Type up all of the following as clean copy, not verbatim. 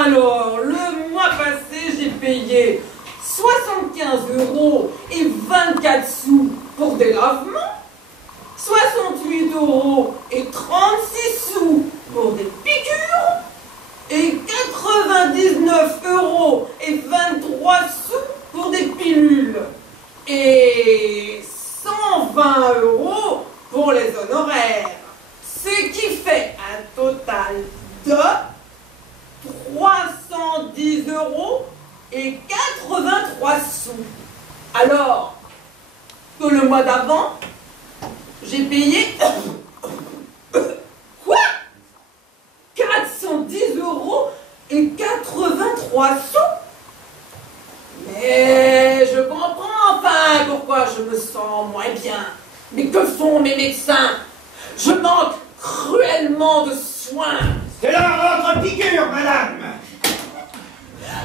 Alors, le mois passé, j'ai payé 75,24 € pour des lavements, 68,36 € pour des piqûres et 99,23 € pour des pilules et 120 € pour les honoraires. Ce qui fait un total de 310,83 €. Alors que le mois d'avant, j'ai payé quoi 410,83 €. Mais je comprends enfin pourquoi je me sens moins bien. Mais que font mes médecins? Je manque cruellement de soins. C'est là votre piqûre, madame.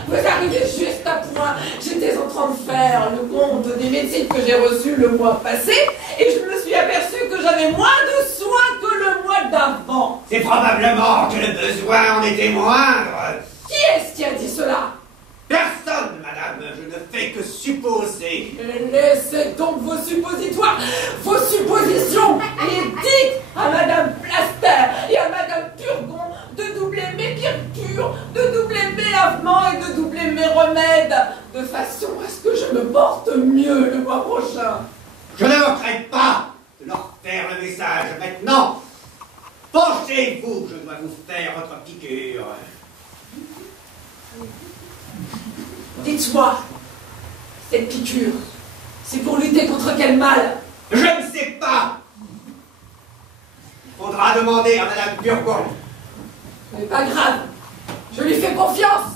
Vous arrivez juste à point. J'étais en train de faire le compte des médecines que j'ai reçues le mois passé et je me suis aperçu que j'avais moins de soins que le mois d'avant. C'est probablement que le besoin en était moindre. Qui est-ce qui a dit cela? Personne, madame. Je ne fais que supposer. Laissez donc vos suppositoires, vos suppositions, et dites à Madame Plaster et à Madame Turgon de doubler mes piqûres, de doubler mes lavements et de doubler mes remèdes, de façon à ce que je me porte mieux le mois prochain. Je ne manquerai pas de leur faire le message maintenant. Penchez-vous, je dois vous faire votre piqûre. Dites-moi, cette piqûre, c'est pour lutter contre quel mal? Je ne sais pas. Faudra demander à Madame Turgon. Ce n'est pas grave, je lui fais confiance.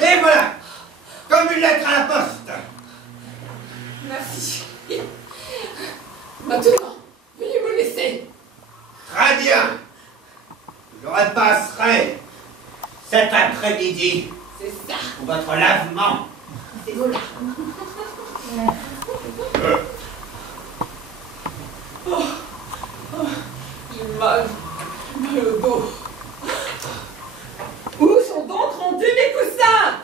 Et voilà, comme une lettre à la poste. Merci. Maintenant, veuillez me laisser. Très bien. Je repasserai cet après-midi C'est ça. pour votre lavement. C'est voilà. J'ai mal au dos. Où sont donc rendus mes coussins?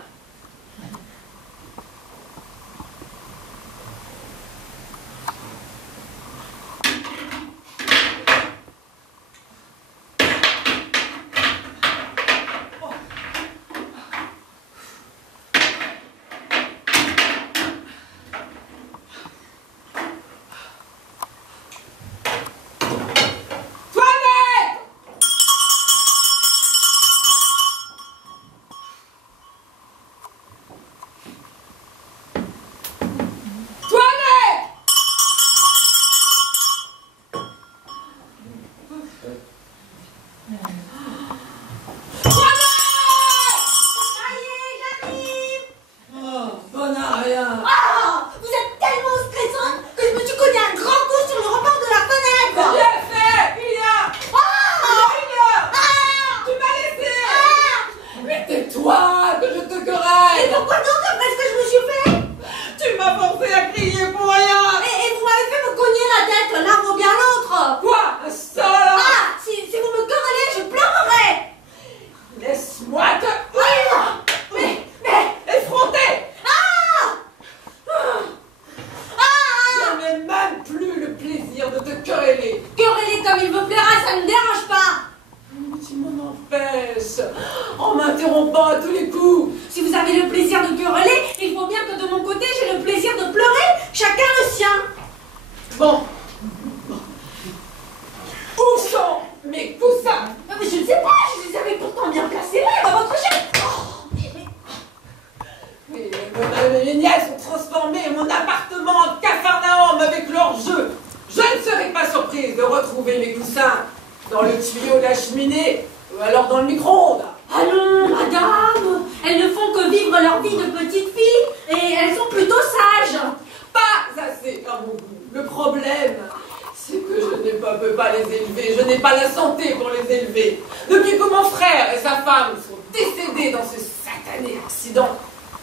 ne peux pas les élever, je n'ai pas la santé pour les élever. Depuis que mon frère et sa femme sont décédés dans ce satané accident,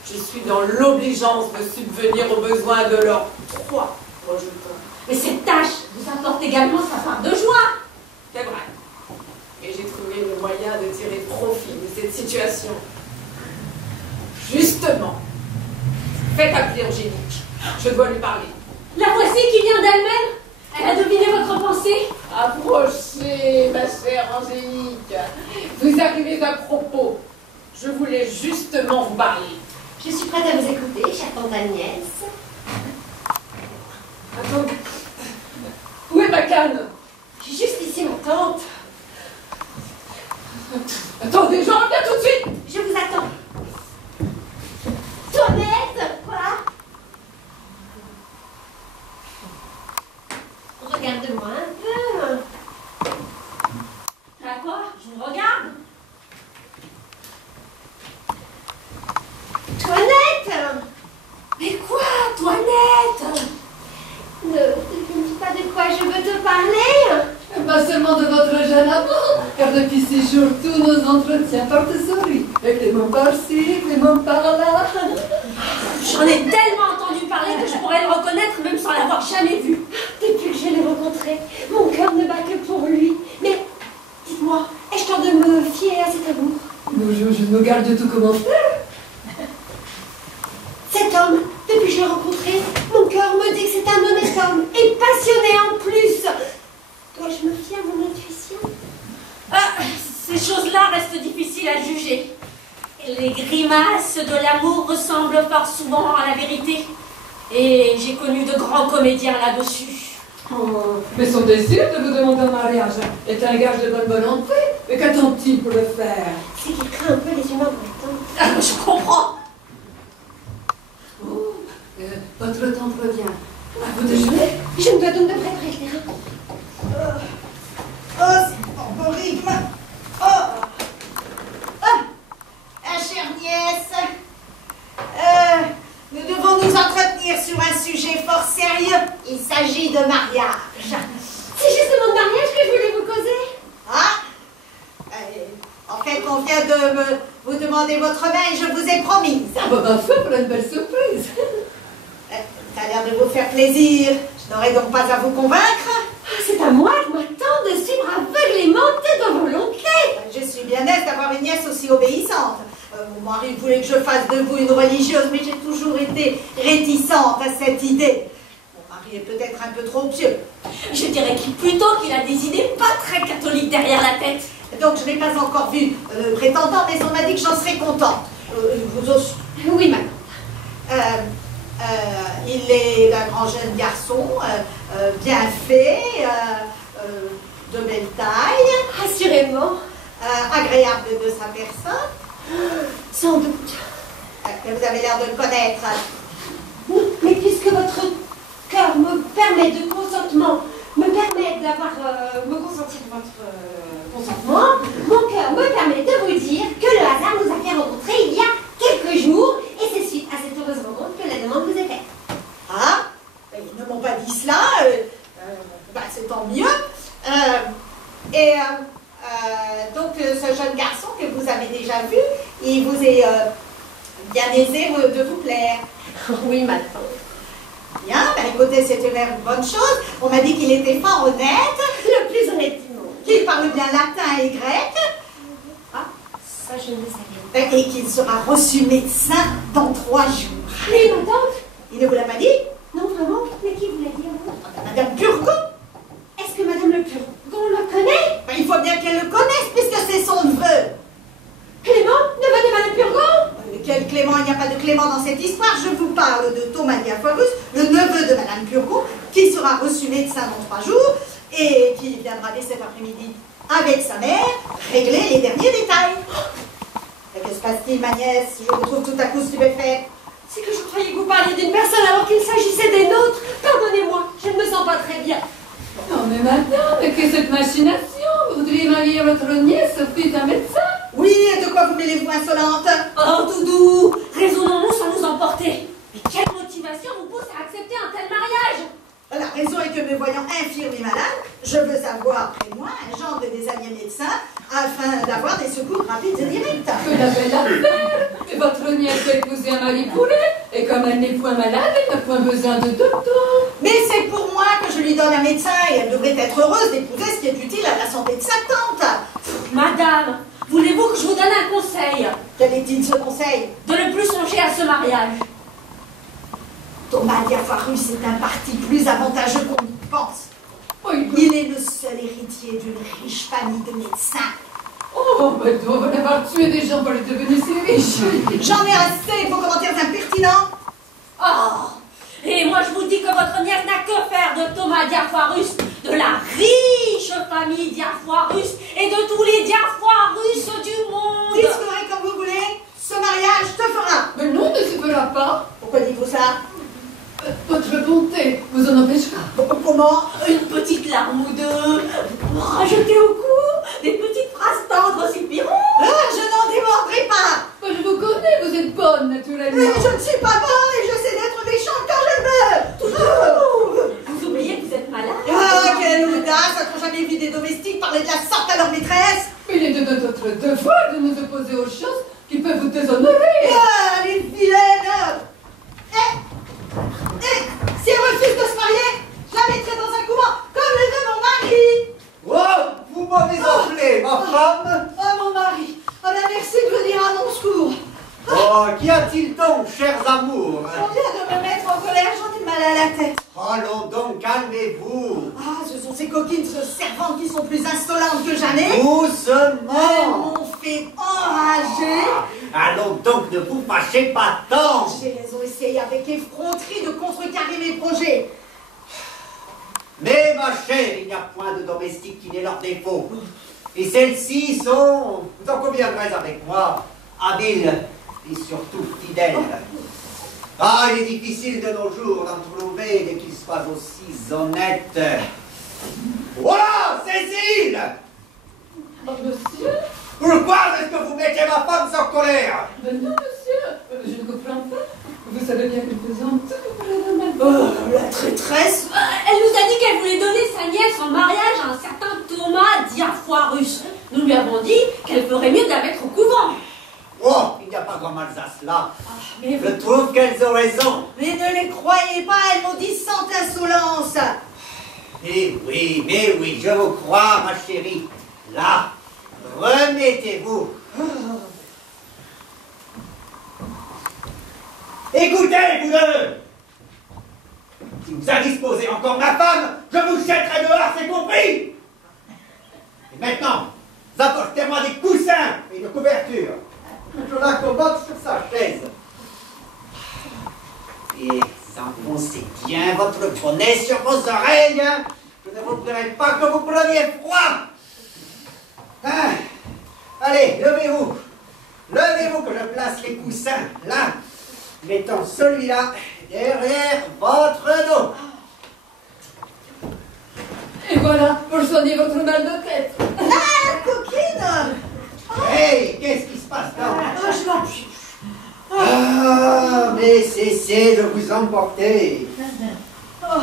je suis dans l'obligeance de subvenir aux besoins de leurs 3 rejetons. Mais cette tâche vous apporte également sa part de joie. C'est vrai. Et j'ai trouvé le moyen de tirer profit de cette situation. Justement, faites appeler Angélique. Je dois lui parler. La voici qui vient d'elle-même. Elle a deviné votre pensée. Approchez, ma chère Angélique. Vous arrivez à propos. Je voulais justement vous parler. Je suis prête à vous écouter, chère tante Agnès. Attendez. Où est ma canne? Je suis juste ici, ma tante. Attendez, je reviens tout de suite. Je vous attends. Toinette, quoi? Regarde-moi un peu. À quoi? Je vous regarde. Toinette! Mais quoi, Toinette? Ne me dis pas de quoi je veux te parler. Pas seulement de votre jeune amant, car depuis 6 jours, tous nos entretiens portent sur lui. Et Clément par-ci, Clément par-là. J'en ai tellement entendu parler que je pourrais le reconnaître même sans l'avoir jamais vu. Depuis que je l'ai rencontré, mon cœur ne bat que pour lui. Mais dites-moi, ai-je tort de me fier à cet amour? Je me garde de tout commentaire. Cet homme, depuis que je l'ai rencontré, mon cœur me dit que c'est un honnête homme et passionné en plus. Dois-je me fier à mon intuition? Ces choses-là restent difficiles à juger. Les grimaces de l'amour ressemblent fort souvent à la vérité. Et j'ai connu de grands comédiens là-dessus. Oh, mais son désir de vous demander un mariage est un gage de bonne volonté. Mais qu'attend-il pour le faire? C'est qu'il craint un peu les humains pour le temps. Je comprends. Oh, votre tante revient. À vous déjeuner? Je me dois donc de préparer le terrain. C'est un rythme. Chère nièce, nous devons nous entretenir sur un sujet fort sérieux. Il s'agit de mariage. C'est justement de mariage que je voulais vous causer. En fait, on vient de vous demander votre main et je vous ai promise. Ah bah parfait, pour une belle surprise. Ça a l'air de vous faire plaisir. Je n'aurai donc pas à vous convaincre. C'est à moi que m'attend de suivre aveuglément toute volonté. Je suis bien aise d'avoir une nièce aussi obéissante. Mon mari voulait que je fasse de vous une religieuse, mais j'ai toujours été réticente à cette idée. Mon mari est peut-être un peu trop pieux. Je dirais plutôt qu'il a des idées pas très catholiques derrière la tête. Donc je n'ai pas encore vu le prétendant, mais on m'a dit que j'en serais contente. Oui, ma tante. Il est un grand jeune garçon, bien fait, de belle taille, Assurément. agréable de sa personne. Sans doute. Vous avez l'air de le connaître. Mais puisque votre cœur me permet de consentement, me permet d'avoir me consentir votre consentement, mon cœur me permet de vous dire que le hasard nous a fait rencontrer il y a quelques jours, et c'est suite à cette heureuse rencontre que la demande vous est faite. Ah, ils ne m'ont pas dit cela, c'est tant mieux. Donc ce jeune garçon que vous avez déjà vu, il vous est bien aisé de vous plaire. Oui, ma tante. Bien, écoutez, c'est une bonne chose. On m'a dit qu'il était fort honnête, Le plus honnête du monde. qu'il parle bien latin et grec. Ça, je ne le savais pas. Et qu'il sera reçu médecin dans 3 jours. Mais ma tante? Il ne vous l'a pas dit? Non, vraiment? Mais qui vous l'a dit à vous? Madame Purgon. Est-ce que Madame Le Purgon le connaît? Il faut bien qu'elle le connaisse puisque c'est son neveu. Clément? Neveu de Madame Purgon? Quel Clément? Il n'y a pas de Clément dans cette histoire. Je vous parle de Thomas Diaphorus, le neveu de Madame Purgon, qui sera reçu médecin dans 3 jours et qui viendra dès cet après-midi avec sa mère régler les derniers détails. Que se passe-t-il, ma nièce? Je vous trouve tout à coup stupéfaite. C'est que je croyais que vous parliez d'une personne alors qu'il s'agissait des nôtres. Pardonnez-moi, je ne me sens pas très bien. Non mais madame, que cette machination? Vous voudriez marier votre nièce au fils d'un médecin? Oui, et de quoi vous mêlez-vous, insolente? Oh, Doudou, raisonnons-nous sans nous emporter. Mais quelle motivation vous pousse à accepter un tel mariage? La raison est que me voyant infirme et malade, Je veux avoir près de moi un genre de déshabillé médecin afin d'avoir des secours rapides et directs. Que la belle affaire! Et votre nièce a épousé un mari poulet, et comme elle n'est point malade, elle n'a point besoin de docteur. Mais c'est pour moi que je lui donne un médecin et elle devrait être heureuse d'épouser ce qui est utile à la santé de sa tante. Madame, voulez-vous que je vous donne un conseil? Quel est-il ce conseil? De ne plus songer à ce mariage. Thomas Diafoirus est un parti plus avantageux qu'on y pense. Oh, Il est le seul héritier d'une riche famille de médecins. oh, ben doit en avoir tué des gens pour les devenir si riches. J'en ai assez de vos commentaires impertinents. Oh! Et moi je vous dis que votre nièce n'a que faire de Thomas Diafoirus, de la riche famille Diafoirus et de tous les Diafoirus du monde. Discourez comme vous voulez, ce mariage se fera. Mais non, ne se fera pas. Pourquoi dites-vous ça? Votre bonté vous en empêchera. Comment? Une petite larme ou deux, pour rajouter au cou des petites phrases tendres suffiront. Ah, je n'en démordrai pas. Moi, je vous connais, vous êtes bonne, Mais naturellement. je ne suis pas bonne et je sais d'être méchante quand je veux. Vous oubliez que vous êtes malade. Ah, quelle audace! A-t-on jamais vu des domestiques parler de la sorte à leur maîtresse? Il est de notre devoir de nous opposer aux choses qui peuvent vous déshonorer. Ah, les vilaines! Si elle refuse de se marier, je la mettrai dans un couvent comme le veut mon mari! Oh, vous m'avez appelé, ma femme. Oh, mon mari! Ah ben merci de venir à mon secours! Oh, qu'y a-t-il donc, chers amours? On vient de me mettre en colère, j'en ai mal à la tête. Allons donc, calmez-vous. Ah, ce sont ces coquines, ces servantes qui sont plus insolentes que jamais. Elles Doucement. m'ont fait enrager. Allons donc, ne vous fâchez pas tant. J'ai raison, essayer avec effronterie de contrecarrer mes projets. Mais ma chère, il n'y a point de domestique qui n'ait leur défaut. Et celles-ci sont, vous en conviendrez avec moi, habiles et surtout fidèles. Ah, il est difficile de nos jours d'en trouver dès qu'ils soient aussi honnêtes. Voilà, Cécile! Oh, monsieur? Pourquoi est-ce que vous mettez ma femme sans colère? Ben non, monsieur. Je ne comprends pas. Vous savez bien que nous faisons tout pour la normal. Oh, la traîtresse. Elle nous a dit qu'elle voulait donner sa nièce en mariage à un certain Thomas Diafoirus. Nous lui avons dit qu'elle ferait mieux de la mettre au couvent. Oh, il n'y a pas grand mal à cela. Mais Je trouve qu'elles ont raison. Mais ne les croyez pas, elles m'ont dit sans insolence. Mais oui, je vous crois, ma chérie. Là, remettez-vous. Écoutez, vous deux. Si vous indisposez encore ma femme, je vous jetterai dehors, c'est compris. Et maintenant, apportez-moi des coussins et une couverture. Je l'accommode sur sa chaise. Et enfoncez bien votre bonnet sur vos oreilles. Je ne voudrais pas que vous preniez froid. Hein? Allez, levez-vous. Levez-vous que je place les coussins là. Mettons celui-là derrière votre dos. Et voilà, pour soigner votre mal de tête. Ah, coquine. Hey, qu'est-ce qui se passe là? Ah, je m'appuie. Ah, mais cessez de vous emporter. Oh,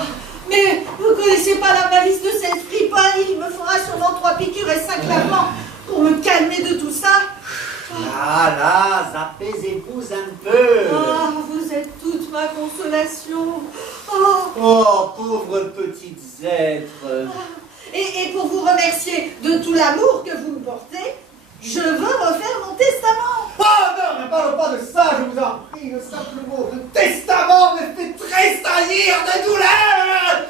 mais vous connaissez pas la malice de cette friponne. Il me faudra sûrement 3 piqûres et 5 lavements pour me calmer de tout ça. Là, apaisez-vous un peu. Ah, vous êtes toute ma consolation. Oh. Oh, pauvres petites êtres. Et pour vous remercier de tout l'amour que vous me portez, je veux refaire mon testament. Oh non, ne parlons pas de ça, je vous en prie. Le simple mot de testament me fait tressaillir de douleur.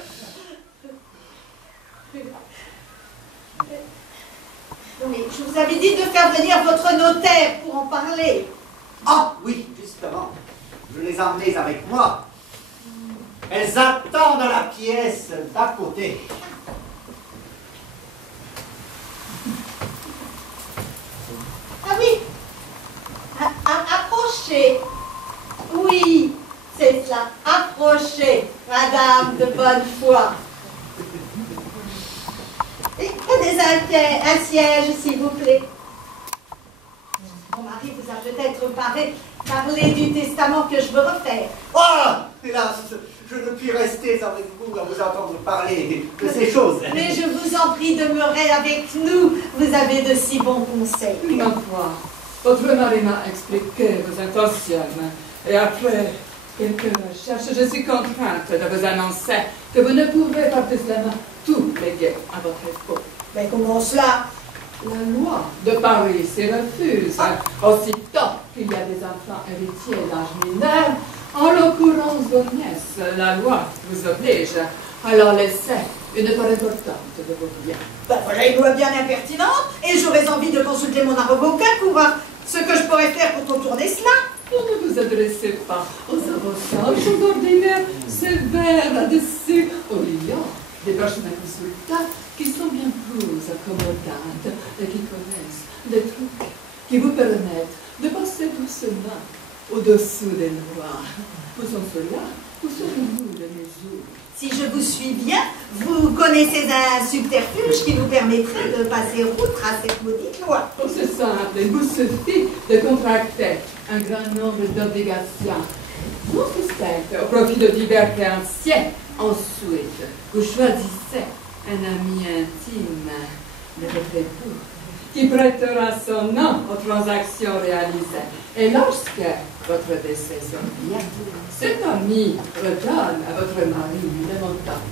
Oui, je vous avais dit de faire venir votre notaire pour en parler. Ah oui, justement, je les emmenais avec moi. Elles attendent dans la pièce d'à côté. Ah oui, approchez. Oui, c'est cela, approchez, madame de bonne foi. Et prenez un siège, s'il vous plaît. Mon mari vous a peut-être parlé Parlez du testament que je veux refaire. Ah, hélas, je ne puis rester avec vous à vous entendre parler de ces choses. Mais je vous en prie, demeurez avec nous. Vous avez de si bons conseils. Ma foi, votre mari m'a expliqué vos intentions. Et après quelques recherches, je suis contrainte de vous annoncer que vous ne pouvez par testament tout léguer à votre époux. Mais comment cela? La loi de Paris s'y refuse. Aussitôt qu'il y a des enfants héritiers d'âge mineur, en l'occurrence vos nièces, la loi vous oblige à leur laisser une part importante de vos biens. Ben voilà une loi bien impertinente, et j'aurais envie de consulter mon avocat pour voir ce que je pourrais faire pour contourner cela. Vous ne vous adressez pas aux avocats, aux choses ordinaires, sévères là-dessus. Il y a des personnes consultables qui sont bien plus accommodantes et qui connaissent des trucs qui vous permettent de passer doucement au-dessous des lois. Vous en cela, vous serez-vous de mesure? Si je vous suis bien, vous connaissez un subterfuge qui vous permettrait de passer outre à cette maudite loi. Oh, c'est simple, il vous suffit de contracter un grand nombre d'obligations non suspectes au profit de divers créanciers. Ensuite, vous choisissez un ami intime de votre époux qui prêtera son nom aux transactions réalisées. Et lorsque votre décès survient, cet ami redonne à votre mari le montant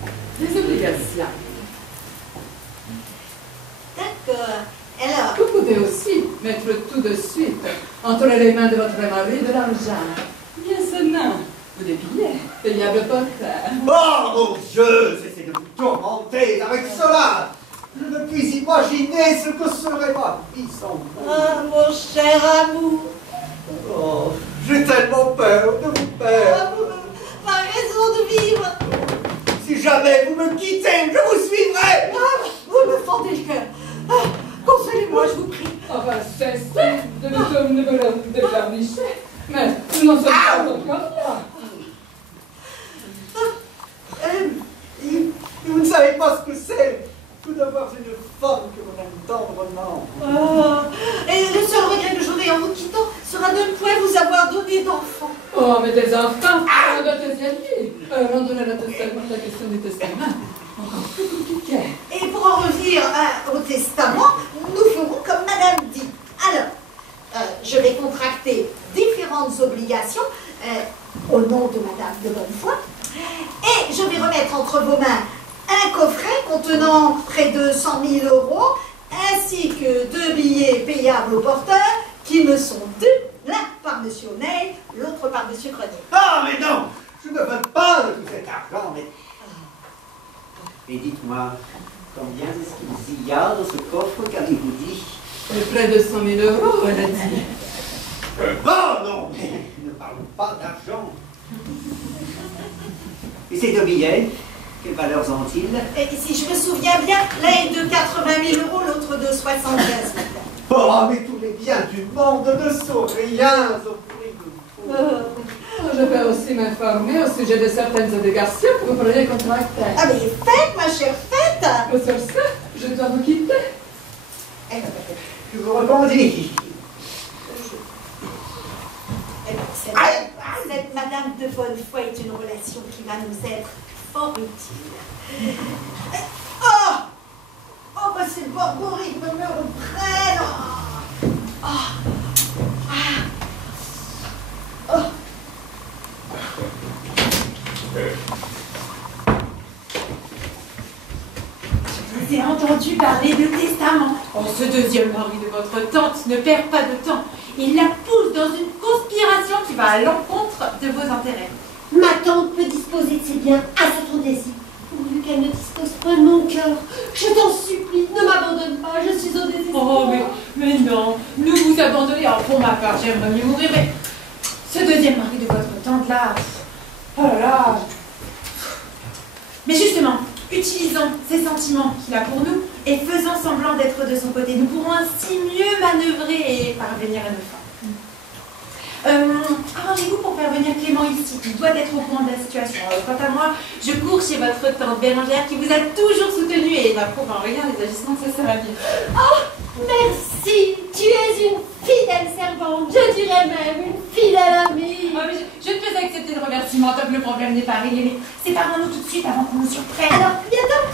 des obligations. D'accord. Alors, Vous pouvez aussi mettre tout de suite entre les mains de votre mari de l'argent. Bien sonnant, ou des billets, payables porteurs. Oh mon Dieu, cessez de vous tourmenter avec cela. Je ne puis imaginer ce que serait ma vie sans vous. ah, mon cher amour, Oh, j'ai tellement peur de vous perdre. ma raison de vivre. Si jamais vous me quittez, je vous suivrai. Ah, vous me fendez le cœur. Ah, consolez-moi, je vous prie. Enfin, cessez de me dégarnicher. Mais nous n'en sommes pas encore là. Vous ne savez pas ce que c'est que d'avoir une femme que l'on aime tendrement. Oh, et le seul regret que j'aurai en vous quittant sera de ne point vous avoir donné d'enfant. Oh, mais des enfants, on doit te alliés. Rendons-le la question du testament. Encore plus compliqué. Et pour en revenir au testament, nous ferons comme Madame dit. Alors, je vais contracter différentes obligations au nom de Madame de Bonnefoy, et je vais remettre entre vos mains un coffret contenant près de 100 000 €, ainsi que 2 billets payables au porteur qui me sont dus, l'un par M. O'Neil, l'autre par M. Grenier. Ah, mais non, je ne veux pas de tout cet argent, mais dites-moi, combien est-ce qu'il y a dans ce coffre, qu'avez-vous dit? Près de 100 000 €, elle a dit. Oh non, mais ne parlons pas d'argent. Et ces 2 billets, quelles valeurs ont-ils? Et si je me souviens bien, l'un est de 80 000 €, l'autre de 75 000 €. Oh, mais tous les biens du monde ne sont rien au prix de vous. Je vais aussi m'informer au sujet de certaines obligations que vous pourriez contracter. Ah mais faites, ma chère, faites. Mais sur ça, je dois vous quitter. Eh ben, Je vous reconduis. cette Madame de Bonnefoy est une relation qui va nous être fort utile. Oh, oh, bah ces barbariques me reprennent. Oh. Oh. Je vous ai entendu parler de testament. Oh, ce deuxième mari de votre tante ne perd pas de temps. Il la pousse dans une conspiration qui va à l'encontre de vos intérêts. Ma tante peut disposer de ses biens à son désir, pourvu qu'elle ne dispose pas de mon cœur. Je t'en supplie, ne m'abandonne pas, je suis au désespoir. Oh, mais non, ne vous abandonnez. Alors, pour ma part, j'aimerais mieux mourir, mais ce deuxième mari de votre tante là, oh là là. Mais justement, utilisons ces sentiments qu'il a pour nous et faisons semblant d'être de son côté. Nous pourrons ainsi mieux manœuvrer et parvenir à nos fins. Arrangez-vous pour faire venir Clément ici. Il doit être au courant de la situation. Quant à moi, je cours chez votre tante Bérangère qui vous a toujours soutenu et n'approuve en rien les agissements de sa sœur Aline. Oh, merci, tu es une fidèle servante, je dirais même une fidèle amie. Ah, mais je te fais accepter le remerciement tant que le problème n'est pas réglé. Mais séparons-nous tout de suite avant qu'on nous surprenne. Alors, bientôt.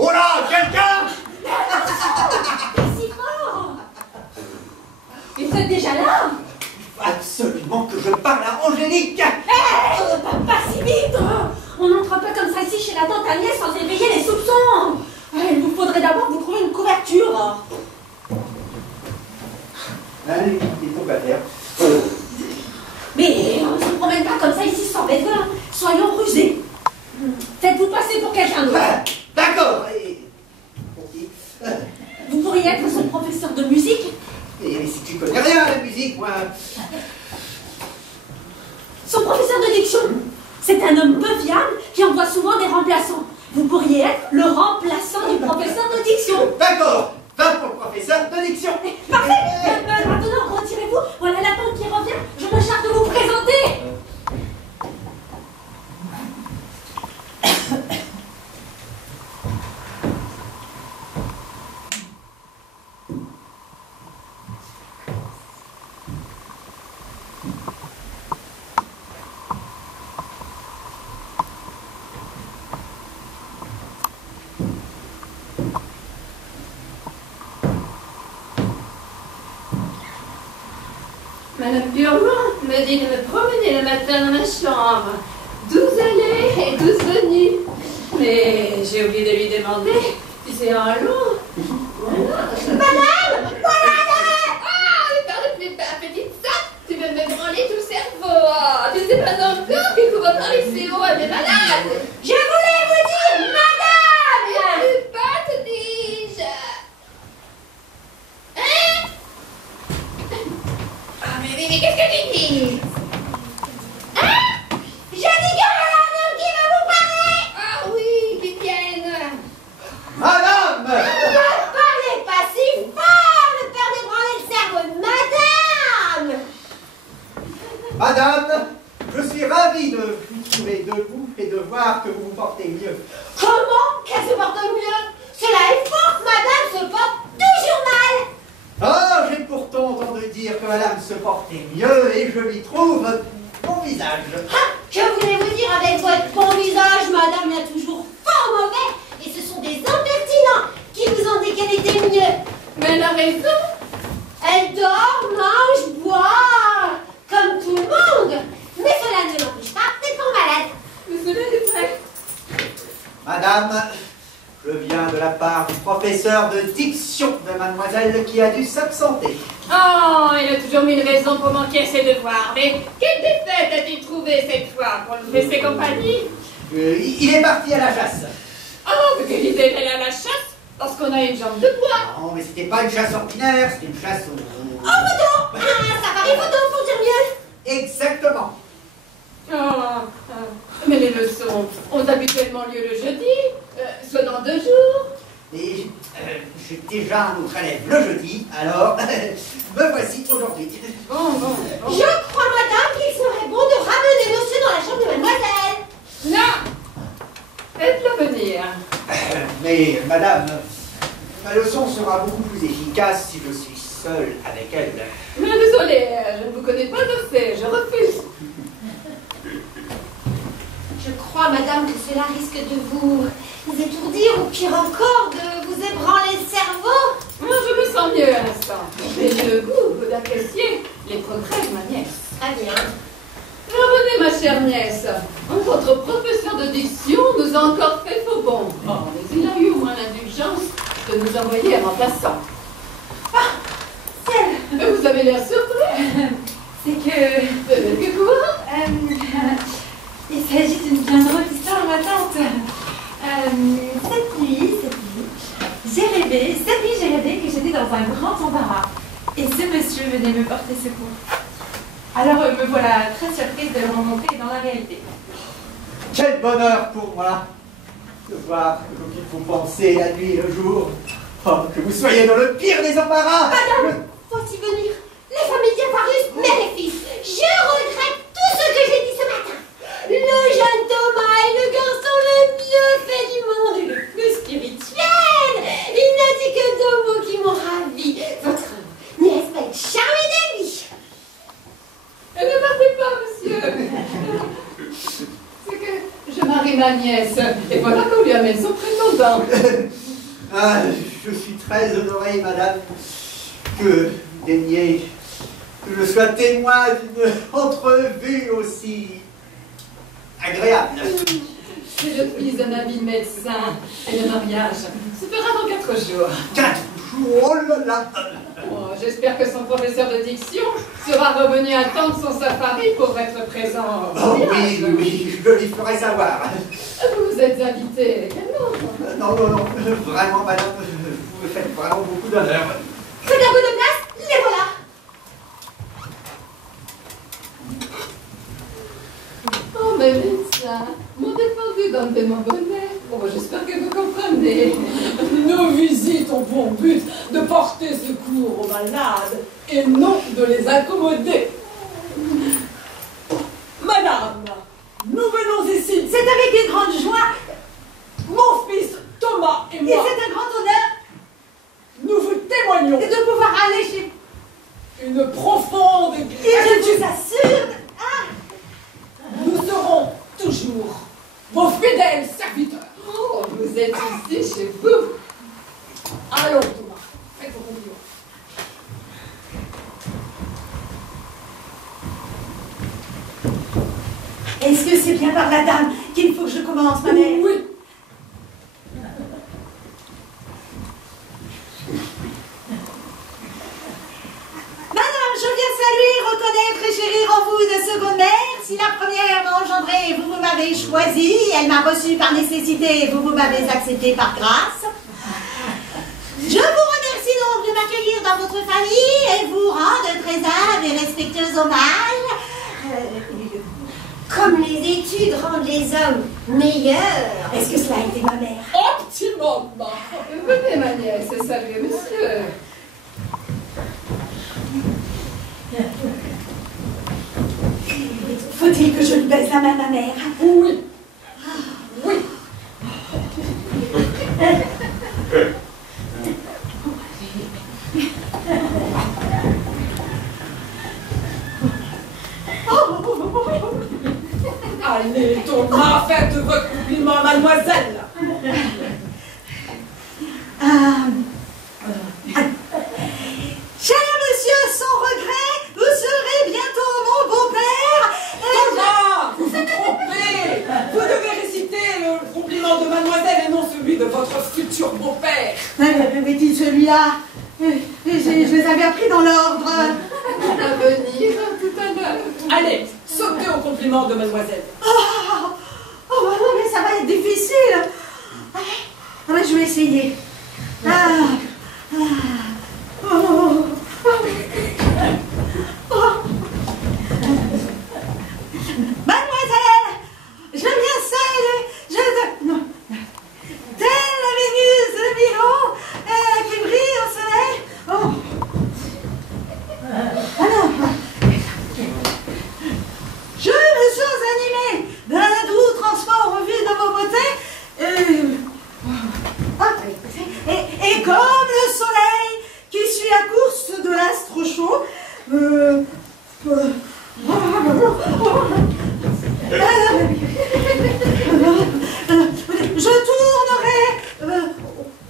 Oh là, quelqu'un! Si fort. Et vous êtes déjà là? Il faut absolument que je parle à Angélique! Pas si vite. On n'entre pas comme ça ici chez la tante Agnès sans éveiller les soupçons. Il vous faudrait d'abord vous trouver une couverture. Allez, il faut pas faire. Mais on ne se promène pas comme ça ici sans besoin. Soyons rusés. Faites-vous passer pour quelqu'un d'autre. Ah, d'accord. Vous pourriez être son professeur de musique. Mais si tu connais rien à la musique, moi. Son professeur de diction. C'est un homme peu fiable qui envoie souvent des remplaçants. Vous pourriez être le remplaçant du professeur de diction. D'accord. Va pour le professeur de diction. Parfait. Maintenant, retirez-vous. Voilà la tante qui revient. Je me charge de vous présenter. Madame Burgon me dit de me promener le matin dans ma chambre. 12 allées et 12 venues. Mais j'ai oublié de lui demander si c'est en long. Voilà. Madame, voilà. Ah, ne parle plus pas, petite sotte. Tu veux me branler tout le cerveau. Ah, tu ne sais pas encore qu'il faut parler si haut à mes malades. Je voulais vous dire, madame. Ne plus pas, te dis-je. Hein? Ah, mais qu'est-ce que tu dis? Hein? Je dis que voilà un homme qui veut vous parler. Ah oui, qui vienne. Madame! Ne parlez pas si fort, le père de branler le cerveau de madame. Madame, je suis ravi de vous trouver debout et de voir que vous vous portez mieux. Comment qu'elle se porte mieux? Cela est fort, madame se porte toujours mal. Ah, j'ai pourtant entendu dire que madame se portait mieux et je lui trouve bon visage. Ah, que voulez-vous dire avec votre bon visage? Madame l'a toujours fort mauvais. Et ce sont des impertinents qui vous ont dit qu'elle était mieux. Mais elle a raison. Elle dort, mange, boit, comme tout le monde. Mais cela ne l'empêche pas d'être malade. Mais cela est vrai. Madame, je viens de la part du professeur de diction de mademoiselle qui a dû s'absenter. Oh, il a toujours mis une raison pour manquer à ses devoirs. Mais quelle défaite a-t-il trouvé cette fois pour nous laisser compagnie? Il est parti à la chasse. Oh, mais quelle idée d'aller à la chasse parce qu'on a une jambe de bois. Non, mais c'était pas une chasse ordinaire, c'était une chasse au... En photo. Un safari photo pour dire mieux. Exactement. Mais les leçons ont habituellement lieu le jeudi, soit dans 2 jours. Et j'ai déjà un autre élève le jeudi, alors me voici aujourd'hui. Bon. Je crois, madame, qu'il serait bon de ramener monsieur dans la chambre de mademoiselle. Non. Faites-le venir. Mais madame, ma leçon sera beaucoup plus efficace si je suis seul avec elle. Mais désolé, je ne vous connais pas de fait, je refuse. Je crois, madame, que cela risque de vous étourdir ou pire encore, de vous ébranler le cerveau. Moi, je me sens mieux à l'instant. Et j'ai le goût d'apprécier les progrès de ma nièce. Ah bien. Revenez, ma chère nièce. Votre professeur de diction nous a encore fait faux bon. Oh, mais il a eu au moins l'indulgence de nous envoyer un remplaçant. Ah, ciel, vous avez l'air surpris. c'est que quoi? Il s'agit d'une bien drôle histoire, ma tante. Cette nuit, j'ai rêvé que j'étais dans un grand embarras. Et ce monsieur venait me porter secours. Alors me voilà très surprise de le rencontrer dans la réalité. Quel bonheur pour moi de voir que qu'il faut penser la nuit et le jour. Oh, que vous soyez dans le pire des embarras. Madame, faut-y venir. Les familles Diaparus, mère et fils, je regrette tout ce que j'ai dit ce matin. Le jeune Thomas est le garçon le mieux fait du monde et le plus spirituel. Il n'a dit que deux mots qui m'ont ravi. Votre nièce va être charmée de lui. Ne partez pas, monsieur. C'est que je marie ma nièce, et voilà qu'on lui amène son prétendant. Ah, je suis très honoré, madame, que vous daigniez que je sois témoin d'une entrevue aussi agréable. Je suis un habile médecin, et le mariage se fera dans 4 jours. 4 jours, oh là là. Oh, j'espère que son professeur de diction sera revenu à temps de son safari pour être présent. Oh oui, oui, je lui ferai savoir. Vous êtes invité. Non, vraiment, madame, vous me faites vraiment beaucoup d'honneur. C'est à bout de place, les voilà. Oh, mes médecins m'ont défendu d'enlever mon bonnet. Oh, j'espère que vous comprenez. Nos visites ont pour but de porter secours aux malades et non de les accommoder. Madame, nous venons ici. C'est avec une grande joie Mon fils Thomas et et moi, c'est un grand honneur nous vous témoignons de pouvoir aller chez... une profonde Et je gratitude. vous assure... Nous serons toujours vos fidèles serviteurs. Oh, vous êtes ici chez vous. Allons, Thomas, faites vos compliments. Est-ce que c'est bien par la dame qu'il faut que je commence, ma mère? Oui. Madame, je viens saluer, reconnaître et chérir en vous de seconde mère. Si la première m'a engendrée, vous m'avez choisie. Elle m'a reçue par nécessité, vous m'avez acceptée par grâce. Je vous remercie donc de m'accueillir dans votre famille et vous rendre très humble et respectueux hommage. Comme les études rendent les hommes meilleurs. Est-ce que cela a été ma mère? Optimum. Venez, ma nièce, saluez monsieur. Faut-il que je lui baise la main, ma mère? Oui. Oui. Allez, Thomas, faites votre compliment à mademoiselle. Cher monsieur, sans regret, vous serez bientôt mon beau-père. Thomas, vous vous trompez. Vous devez réciter le compliment de mademoiselle et non celui de votre futur beau-père. Mais celui-là, je les avais appris dans l'ordre. On va venir tout à l'heure. Allez, sautez au compliment de mademoiselle. Oh, bah non, mais ça va être difficile. Ah, mais je vais essayer. Mademoiselle, je viens seule. Non. Telle la Vénus de Milo qui brille au soleil. Oh. Alors, je me suis animée d'un doux transport au vu de vos beautés. Et comme le soleil qui suit la course de l'astre chaud, je tournerai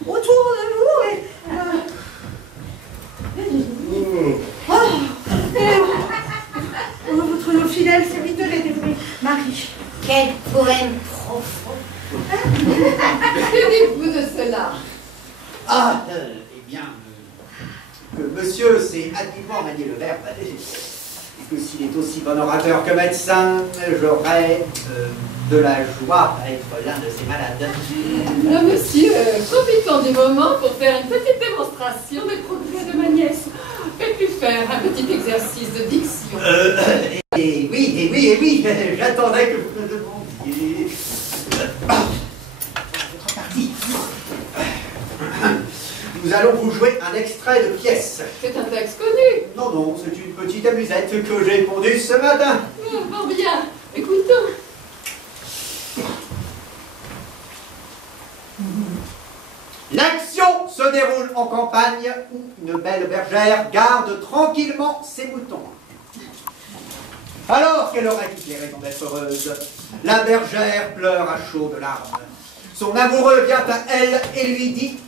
autour de vous et votre fidèle serviteur est dévoué, Marie. Quel poème profond. Que dites-vous de cela? Ah, eh bien, que monsieur s'est habilement manié le verbe. et que s'il est aussi bon orateur que médecin, j'aurais de la joie à être l'un de ces malades. Monsieur, profitons du moment pour faire une petite démonstration des progrès de ma nièce. Faites-lui faire un petit exercice de diction. Et oui, j'attendais que vous me demandiez. Votre partie. Nous allons vous jouer un extrait de pièce. C'est un texte connu. Non, c'est une petite amusette que j'ai pondue ce matin. Bon, bien, écoutons. L'action se déroule en campagne où une belle bergère garde tranquillement ses moutons. Alors qu'elle aurait toutes les raisons d'être heureuse, la bergère pleure à chaudes larmes. Son amoureux vient à elle et lui dit: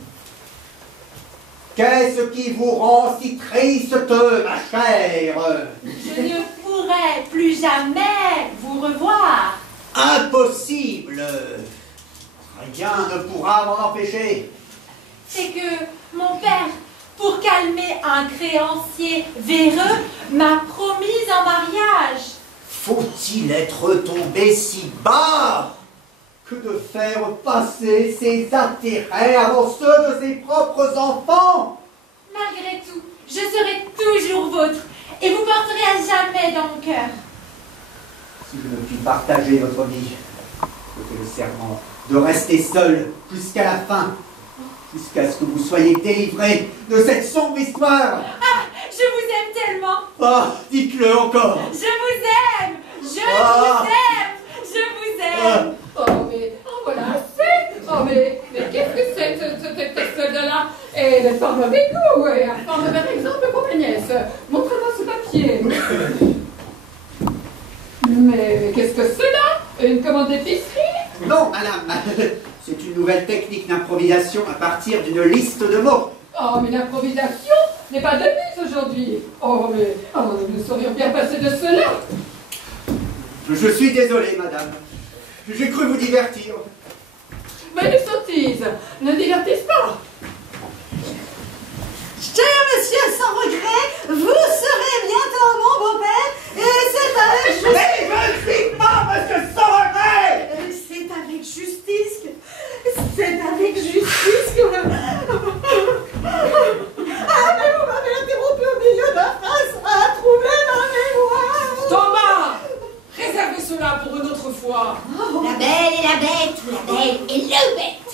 qu'est-ce qui vous rend si triste, ma chère? Je ne pourrai plus jamais vous revoir. Impossible! Rien ne pourra m'en empêcher. C'est que mon père, pour calmer un créancier véreux, m'a promise en mariage. Faut-il être tombé si bas que de faire passer ses intérêts avant ceux de ses propres enfants? Malgré tout, je serai toujours vôtre et vous porterez à jamais dans mon cœur. Si je ne puis partager votre vie, je fais le serment de rester seul jusqu'à la fin, jusqu'à ce que vous soyez délivrés de cette sombre histoire. Ah, je vous aime tellement. Ah, dites-le encore. Je vous aime. Je vous aime. Je vous aime. Oh, mais, voilà, c'est. Oh, mais qu'est-ce que c'est ce texte-là? Et de fort mauvais goût, et un fort mauvais exemple pour ma nièce. Montrez-moi ce papier. Mais qu'est-ce que c'est là? Une commande d'épicerie? Non, madame. C'est une nouvelle technique d'improvisation à partir d'une liste de mots. Oh, mais l'improvisation n'est pas de mise aujourd'hui. Oh, mais nous serions bien passés de cela. Je suis désolé, madame. J'ai cru vous divertir. Mais les sottises ne divertissent pas. Cher monsieur, sans regret, vous serez bientôt mon beau-père, et c'est avec justice. Mais je ne suis pas monsieur sans regret. C'est avec justice que... C'est avec justice que... Ah, mais vous m'avez interrompu au milieu de la phrase à troubler ma mémoire. Thomas, réservez cela pour une autre fois. La belle et la bête, ou la belle et le bête.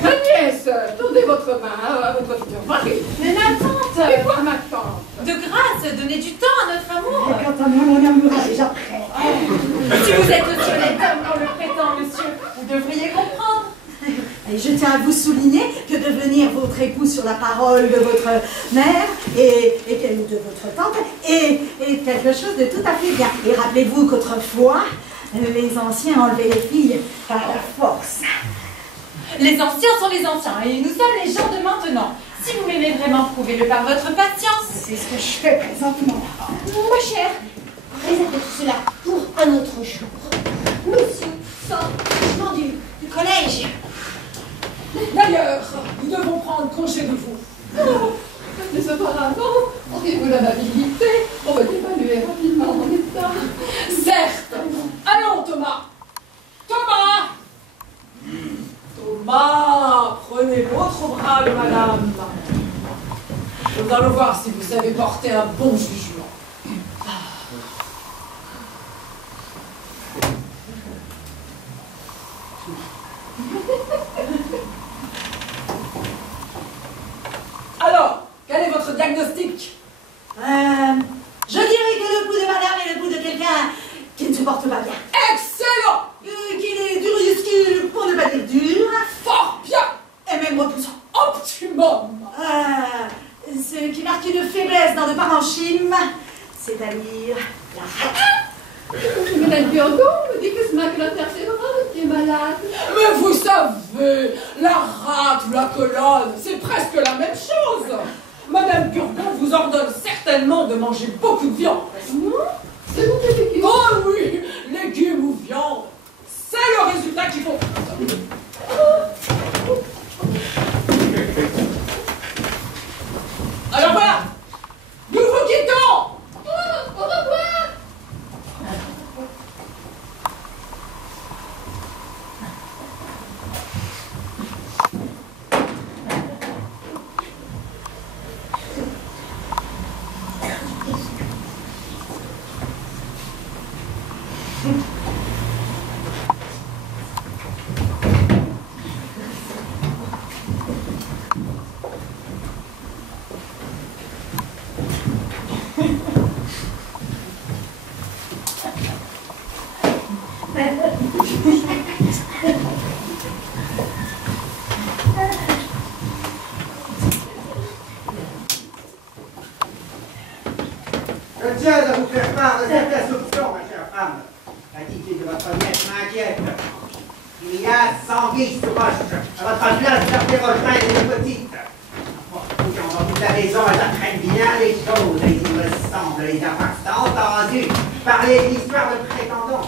Ma nièce, tendez votre main à votre futur mari. Mais ma tante, Et quoi, ma tante? de grâce, donnez du temps à notre amour. Quant à moi, mon amour est déjà prêt. Si vous êtes aussi honnête homme qu'on le prétend, monsieur, vous devriez comprendre. Et je tiens à vous souligner que devenir votre époux sur la parole de votre mère et de votre tante est quelque chose de tout à fait bien. Et rappelez-vous qu'autrefois, les anciens enlevaient les filles par la force. Les anciens sont les anciens et nous sommes les gens de maintenant. Si vous m'aimez vraiment, prouvez-le par votre patience. C'est ce que je fais présentement. Ma chère, réservez tout cela pour un autre jour. Monsieur sort doucement du collège. D'ailleurs, nous devons prendre congé de vous. Oh, mais auparavant, auriez-vous l'amabilité pour me dévaluer rapidement mon état? Certes. Allons, Thomas. Thomas. Thomas, prenez l'autre bras de madame. Nous allons voir si vous savez porter un bon jugement. Alors, quel est votre diagnostic? Je dirais que le pouls de madame est le pouls de quelqu'un qui ne se porte pas bien. Excellent. Qu'il est dur jusqu'il, pour ne pas dire dur, Fort bien. et même repoussant. Optimum. Ce qui marque une faiblesse dans le parenchyme, c'est-à-dire la rate. Madame Burgon me dit que ce maculateur cérébral qui est malade. Mais vous savez, la rate ou la colonne, c'est presque la même chose. Madame Burgon vous ordonne certainement de manger beaucoup de viande. Non, c'est mon téléphone. Oh oui, légumes ou viande, c'est le résultat qu'il faut. Alors voilà, Je tiens à vous faire part de cette instruction, ma chère femme. La dignité de votre nièce m'inquiète. Il y a 100 vies sous roche. À votre place, l'interrogera et les petites. Dans toute la maison, elles apprennent bien les choses, et il me semble les avoir entendues parler de l'histoire de prétendant,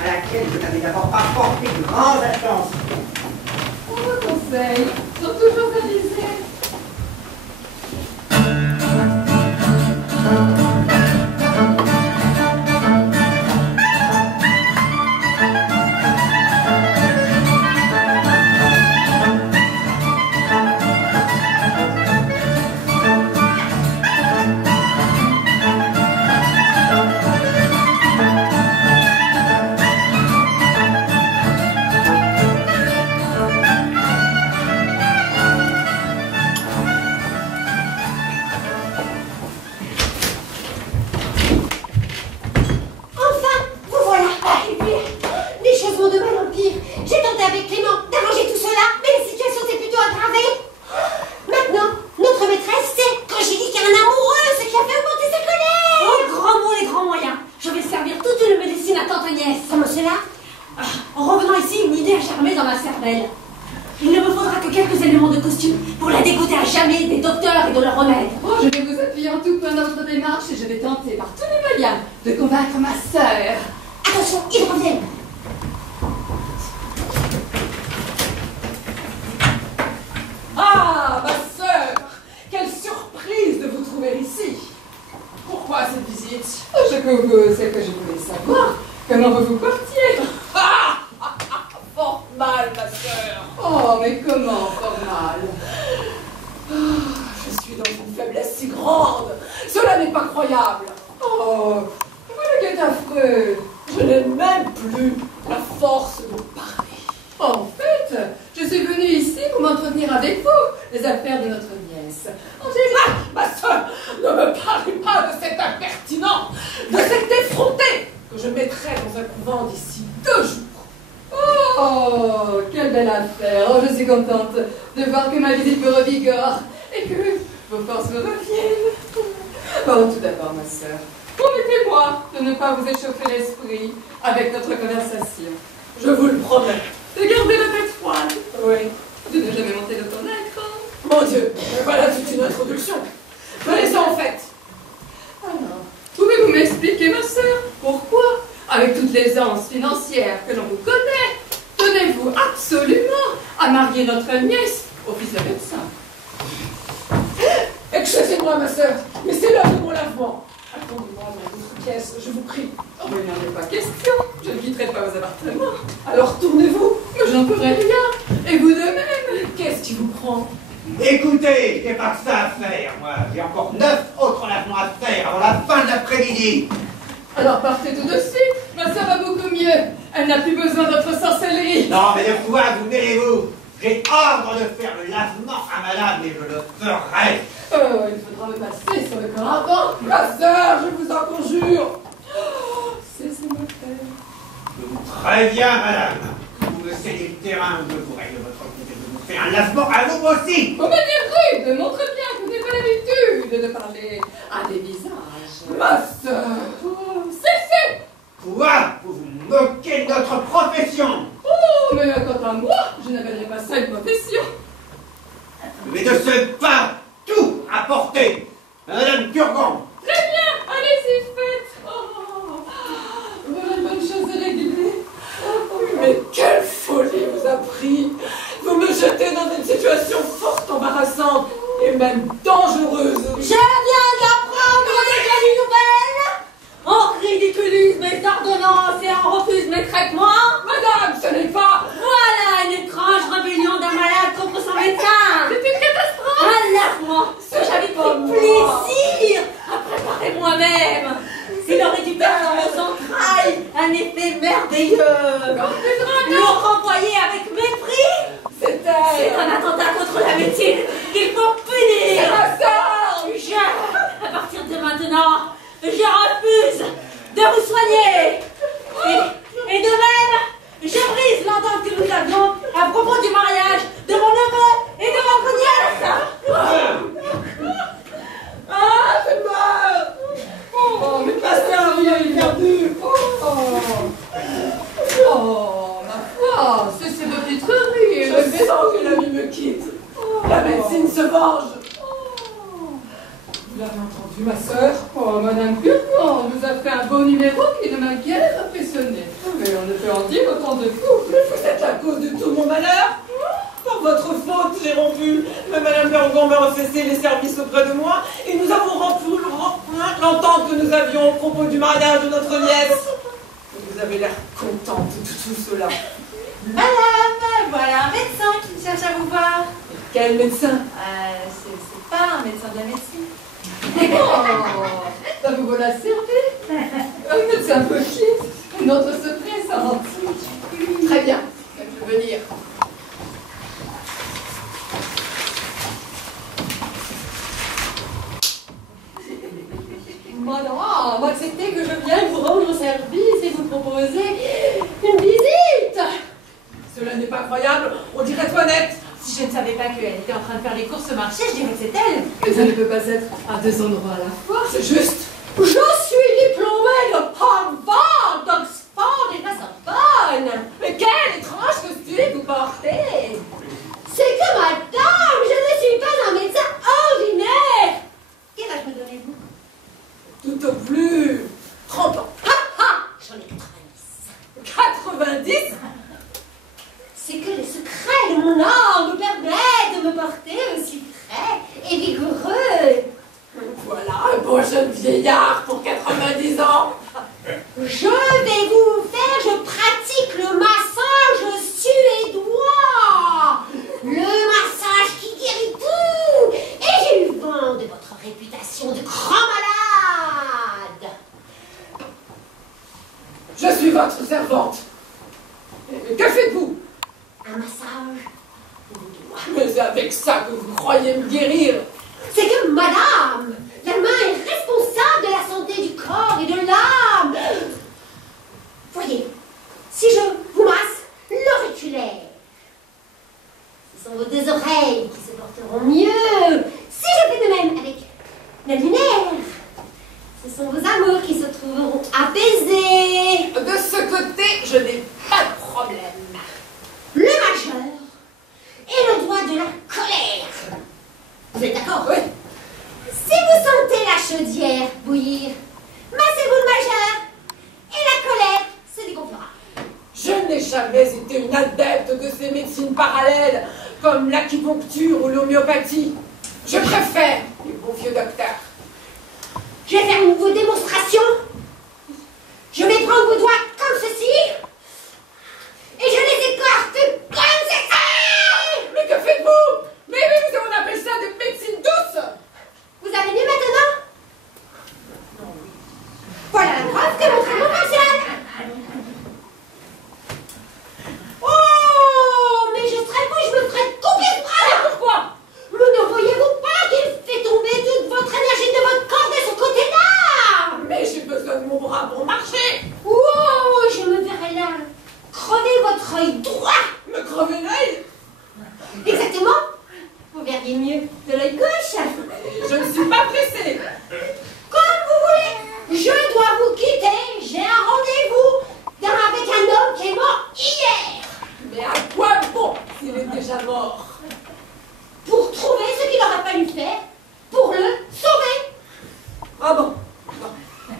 à laquelle je n'avais d'abord pas porté grande attention. Vos conseils sont toujours avisés. Il ne me faudra que quelques éléments de costume pour la dégoûter à jamais des docteurs et de leurs remèdes. Oh, je vais vous appuyer en tout point dans votre démarche et je vais tenter par tous les moyens de convaincre ma sœur. Attention, ils reviennent. Ah, ma sœur! Quelle surprise de vous trouver ici! Pourquoi cette visite? C'est que je voulais savoir comment vous vous portiez. Fort mal, ma sœur! Oh, mais comment, fort mal? Je suis dans une faiblesse si grande! Cela n'est pas croyable! Oh, voilà qui est affreux. Je n'ai même plus la force de parler. En fait, je suis venue ici pour m'entretenir avec vous les affaires de notre nièce. Ah, ma sœur, ne me parlez pas de cet impertinent, de cet effronté que je mettrai dans un couvent d'ici 2 jours. Oh, quelle belle affaire. Oh, je suis contente de voir que ma visite me revigore et que vos forces me reviennent. Bon, tout d'abord, ma sœur, promettez-moi de ne pas vous échauffer l'esprit avec notre conversation. Je vous le promets. De garder la tête froide. Oui. De ne jamais monter le ton à l'écran. Mon Dieu, voilà toute une introduction. Venez-en en fait. Alors, pouvez-vous m'expliquer, ma sœur, pourquoi, avec toute l'aisance financière que l'on vous connaît, tenez-vous absolument à marier notre nièce au fils d'un médecin? Excusez-moi, ma sœur, mais c'est l'heure de mon lavement. Attendez-moi dans votre pièce, je vous prie. Oh, mais il n'en est pas question. Je ne quitterai pas vos appartements. Alors tournez-vous. Mais j'en pourrai rien. Et vous de même. Qu'est-ce qui vous prend? Écoutez, j'ai pas que ça à faire, moi. J'ai encore 9 autres lavements à faire avant la fin de l'après-midi. Alors partez tout de suite. Ma sœur va beaucoup mieux. Elle n'a plus besoin de votre sorcellerie. Non, mais de quoi vous mêlez-vous? J'ai ordre de faire le lavement à madame et je le ferai. Il faudra me passer sur le corps avant. Ma sœur, je vous en conjure. Cessez-moi faire. Je vous préviens, madame, que vous me cédez le terrain ou que vous règlez votre compte et de vous faire un lavement à vous aussi. Vous m'avez rude. Montre bien que vous n'avez pas l'habitude de parler à des visages. Ma sœur. Oh, cessez. Quoi? Vous vous moquez de notre profession. Oh, mais quant à moi, je n'appellerai pas ça une profession. Mais de ce pas tout apporter à madame Turgon. Très bien, allez-y, faites. Oh, voilà une bonne chose réglée. Mais quelle folie vous a pris! Vous me jetez dans une situation fort embarrassante et même dangereuse. Je viens d'apprendre des nouvelles. On ridiculise mes ordonnances et on refuse mes traitements. Madame, ce n'est pas... Voilà une étrange rébellion d'un malade contre son médecin. C'est une catastrophe. Alarmant. Ce que j'avais pris plaisir à préparer moi-même. Il aurait dû faire dans vos entrailles un effet merveilleux. L'ont renvoyé avec mépris. C'est C'est elle. un attentat contre la médecine qu'il faut punir. C'est ma sœur. À partir de maintenant, je refuse de vous soigner. Et de même, je brise l'entente que nous avions à propos du mariage de mon neveu et de votre nièce. Ah, je meurs. Oh, mais Vous l'avez entendu, ma sœur? Oh, Madame Purgon nous a fait un beau numéro qui ne m'a guère impressionné. Mais on ne peut en dire autant de vous. Mais vous êtes la cause de tout mon malheur. Par votre faute, j'ai rompu. Mais Madame Purgon m'a refessé les services auprès de moi et nous avons rompu l'entente que nous avions au propos du mariage de notre nièce. Vous avez l'air contente de tout cela. Madame, voilà un médecin qui cherche à vous voir. Quel médecin? C'est pas un médecin de la médecine. Oh, ça vous vaut la servir? Un médecin petit, notre secret scientifique. Très bien, elle peut venir. Madame, acceptez que je vienne vous rendre service et vous proposer une visite. Cela n'est pas croyable, on dirait honnête. Si je ne savais pas qu'elle était en train de faire les courses au marché, je dirais que c'est elle. Mais ça ne peut pas être à deux endroits à la fois. C'est juste. Je suis diplômée de Harvard, d'Oxford et de la Sorbonne. Mais quel étrange costume vous portez. C'est que madame, je ne suis pas un médecin ordinaire. Quel âge me donnez-vous? Tout au plus 30 ans. Ha ha, j'en ai 90. 90? C'est que les secrets de mon âme me permettent de me porter aussi frais et vigoureux. Voilà un beau jeune vieillard pour 90 ans. Je vais vous faire, je pratique le massage suédois. Le massage qui guérit tout. Et j'ai eu vent de votre réputation de grand malade. Je suis votre servante. Et que faites-vous? Un massage. Mais c'est avec ça que vous croyez me guérir. C'est que madame, la main est responsable de la santé du corps et de l'âme. Voyez, si je vous masse l'auriculaire, ce sont vos deux oreilles qui se porteront mieux. Si je fais de même avec la lunaire, ce sont vos amours qui se trouveront apaisés. De ce côté, je n'ai pas de problème. Le majeur et le doigt de la colère. Vous êtes d'accord? Oui. Si vous sentez la chaudière bouillir, massez-vous le majeur et la colère se dégonflera. Je n'ai jamais été une adepte de ces médecines parallèles comme l'acupuncture ou l'homéopathie. Je préfère les bons vieux docteurs. Je vais faire une nouvelle démonstration. Je vais prendre vos doigts comme ceci et je les écarte comme ceci. Mais que faites-vous? Mais on appelle ça des médecines douces. Vous avez mieux maintenant? Voilà la preuve que mon traitement fonctionne. Oh, mais je serais fou, je me ferais couper le bras. Pourquoi? Mais ne voyez-vous pas qu'il fait tomber toute votre énergie de votre corps de ce côté-là? Mais j'ai besoin de mon bras pour marcher. Oh, je me verrais là crever votre œil droit. Me crever l'œil? Exactement. Vous verriez mieux de l'œil gauche. Je ne suis pas pressée. Comme vous voulez. Je dois vous quitter. J'ai un rendez-vous avec un homme qui est mort hier. Mais à quoi bon s'il est déjà mort? Pour trouver ce qu'il aurait fallu faire pour le sauver. Ah bon?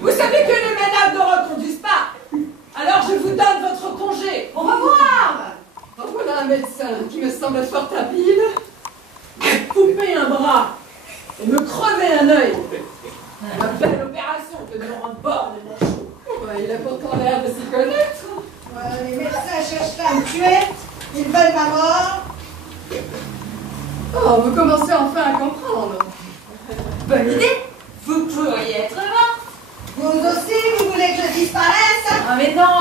Vous savez que les malades ne reconduisent pas. Alors je vous donne votre congé. Au revoir. Voilà un médecin qui me semble fort habile. Couper un bras et me crever un œil. La belle opération que nous rend bord de mon chou. Ouais, il a pourtant l'air de s'y connaître. Ouais, les médecins cherchent à me tuer, ils veulent ma mort. Oh, vous commencez enfin à comprendre. Bonne idée. Vous pourriez être mort. Vous aussi, vous voulez que je disparaisse? Ah mais non,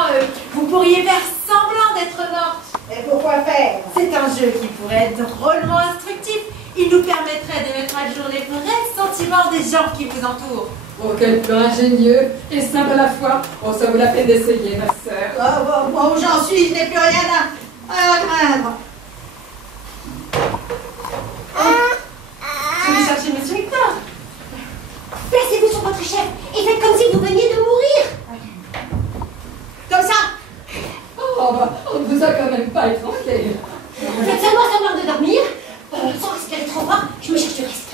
vous pourriez faire semblant d'être morte. Et pourquoi faire? C'est un jeu qui pourrait être drôlement instructif. Il nous permettrait de mettre à jour les vrais sentiments des gens qui vous entourent. Oh, quel plan ingénieux et simple à la fois. Oh, ça vaut la peine d'essayer, ma sœur. Moi où j'en suis, je n'ai plus rien à craindre. Je vais chercher Monsieur Victor. Placez-vous sur votre échelle et faites comme si vous veniez de mourir. Comme ça. Oh, bah, on ne vous a quand même pas étranglé. Faites seulement semblant de dormir. Sans respirer trop fort, je me cherche du reste.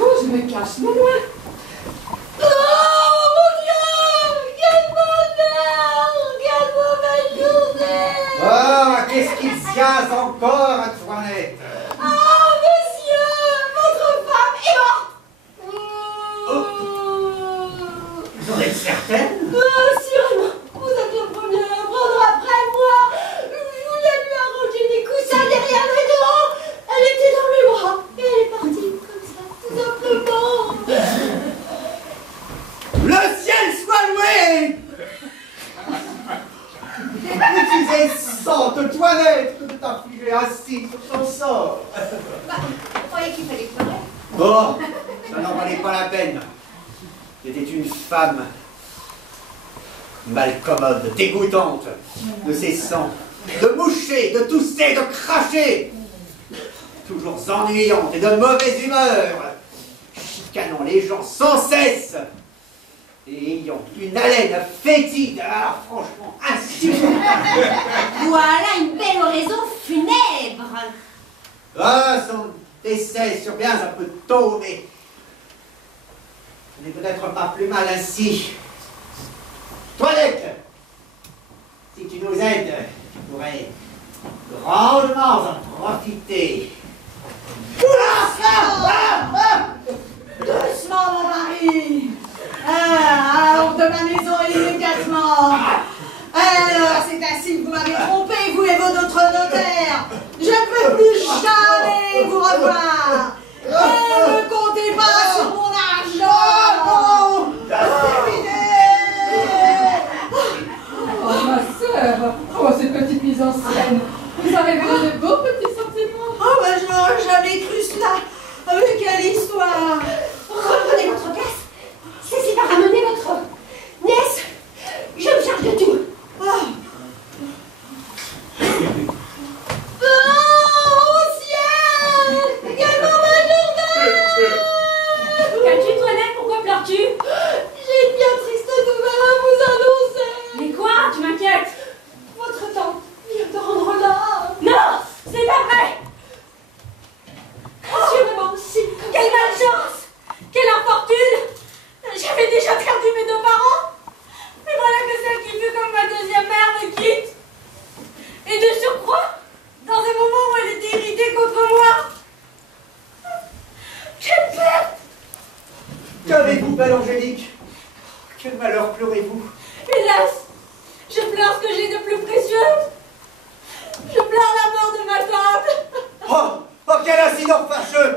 Oh, je me cache non loin. Oh mon Dieu! Quel bonheur! Quelle mauvaise journée! Ah, qu'est-ce qu'il se casse encore, Antoinette? Ah, monsieur! Votre femme est morte! Vous en êtes certaine? Sûrement! Vous êtes le premier à prendre après moi! Je voulais lui arranger des coussins derrière le dos! Elle était dans mes bras et elle est partie comme ça, tout simplement! Le ciel soit loué! Tu es sante, Antoinette, que de t'affliger ainsi sur ton sort. Bah, vous croyez qu'il fallait pleurer? Oh, ça n'en valait pas la peine. C'était une femme malcommode, dégoûtante, de ses sangs, de moucher, de tousser, de cracher, toujours ennuyante et de mauvaise humeur, chicanant les gens sans cesse et ayant une haleine fétide, alors franchement insupportable. Voilà une belle oraison funèbre! Ah, son décès sur bien un peu tôt, mais ce n'est peut-être pas plus mal ainsi. Toilette, si tu nous aides, tu pourrais grandement en profiter. Doucement, mon mari. Hors de ma maison immédiatement. Alors, c'est ainsi que vous m'avez trompé, vous et vos autres notaires. Je ne veux plus jamais vous revoir. Et ne comptez pas sur mon argent. Terminé. Oh, ma sœur, oh, cette petite mise en scène. Vous avez révélé de beaux petits sentiments. Oh, ben, je n'aurais jamais cru cela. Mais quelle histoire. Reprenez votre place. Ceci va ramener votre nièce. Je me charge de tout. Oh, ciel! Quelle mauvaise journée! Qu'as-tu, Toinette? Pourquoi pleures-tu? J'ai une bien triste nouvelle à vous annoncer. Mais quoi? Tu m'inquiètes? Votre tante vient de rendre l'âme. Non! C'est pas vrai! Assurément, si. Quelle malchance! Quelle infortune! J'avais déjà perdu mes deux parents! Mais voilà que celle qui fut comme ma deuxième mère me quitte! Et de surcroît, dans un moment où elle était irritée contre moi! Quelle perte! Qu'avez-vous, belle Angélique? Quel malheur pleurez-vous? Hélas! Je pleure ce que j'ai de plus précieux! Je pleure la mort de ma tante! Oh, oh, quel incident fâcheux!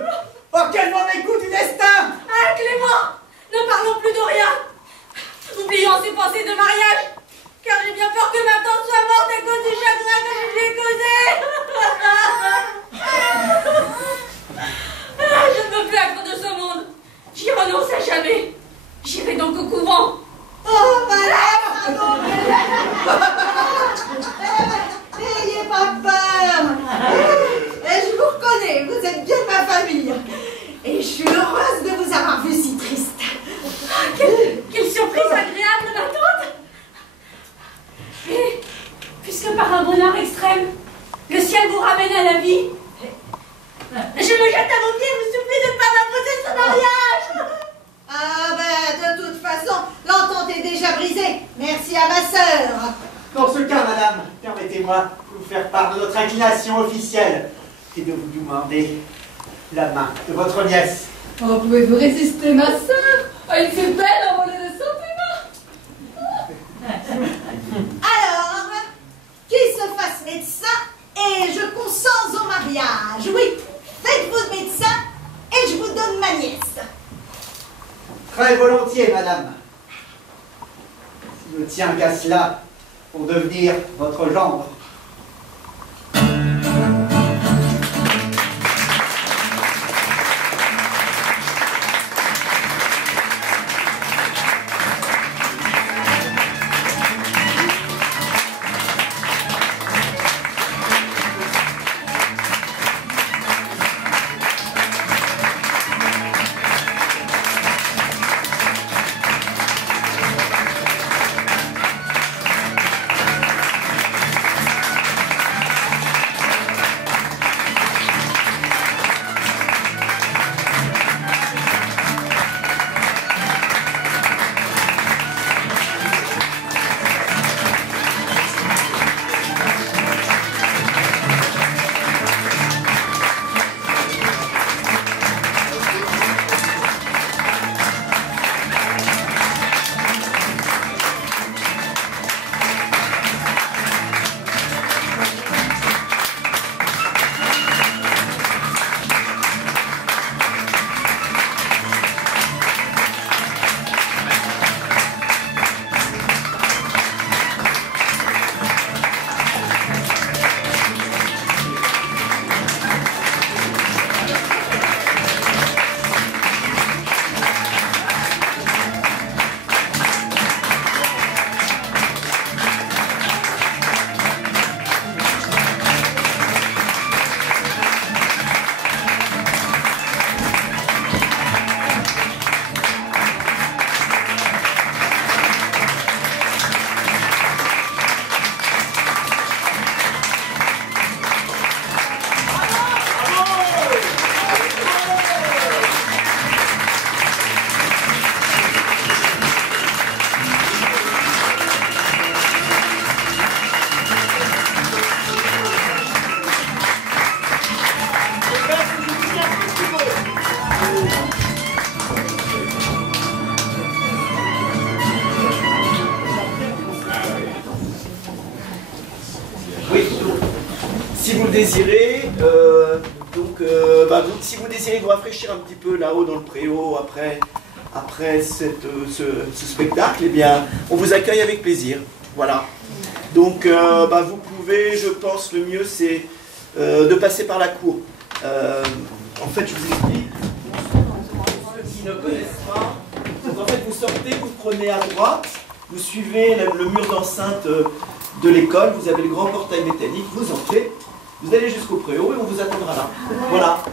Oh, quel mauvais coup du destin! Ah, Clément! Ne parlons plus de rien! Oublions ces pensées de mariage! Car j'ai bien peur que ma tante soit morte à cause du chagrin que je lui ai causé! Ah, je ne veux plus être de ce monde! J'y renonce à jamais! J'irai donc au couvent! Oh, madame! N'ayez pas peur! Et je vous reconnais, vous êtes bien de ma famille. Et je suis heureuse de vous avoir vu si triste. Quelle surprise agréable, ma tante! Et puisque par un bonheur extrême, le ciel vous ramène à la vie, je me jette à vos pieds, je vous supplie de ne pas m'imposer ce mariage! Ah ben, de toute façon, l'entente est déjà brisée. Merci à ma sœur. Dans ce cas, madame, permettez-moi de vous faire part de notre inclination officielle et de vous demander la main de votre nièce. Oh, pouvez-vous résister, ma sœur? Oh, il fait belle en voler de sentiments. Alors, qu'il se fasse médecin et je consens au mariage. Oui, faites-vous médecin et je vous donne ma nièce. Très volontiers, madame. Je ne tiens qu'à cela pour devenir votre gendre. désirez, si vous désirez vous rafraîchir un petit peu là-haut dans le préau après ce spectacle, eh bien, on vous accueille avec plaisir. Voilà. Donc, vous pouvez, je pense, le mieux, c'est de passer par la cour. En fait, je vous explique. Pour ceux qui ne connaissent pas, en fait, vous sortez, vous prenez à droite, vous suivez le mur d'enceinte de l'école, vous avez le grand portail métallique, vous entrez, vous allez jusqu'au préau et on vous attendra là. Voilà.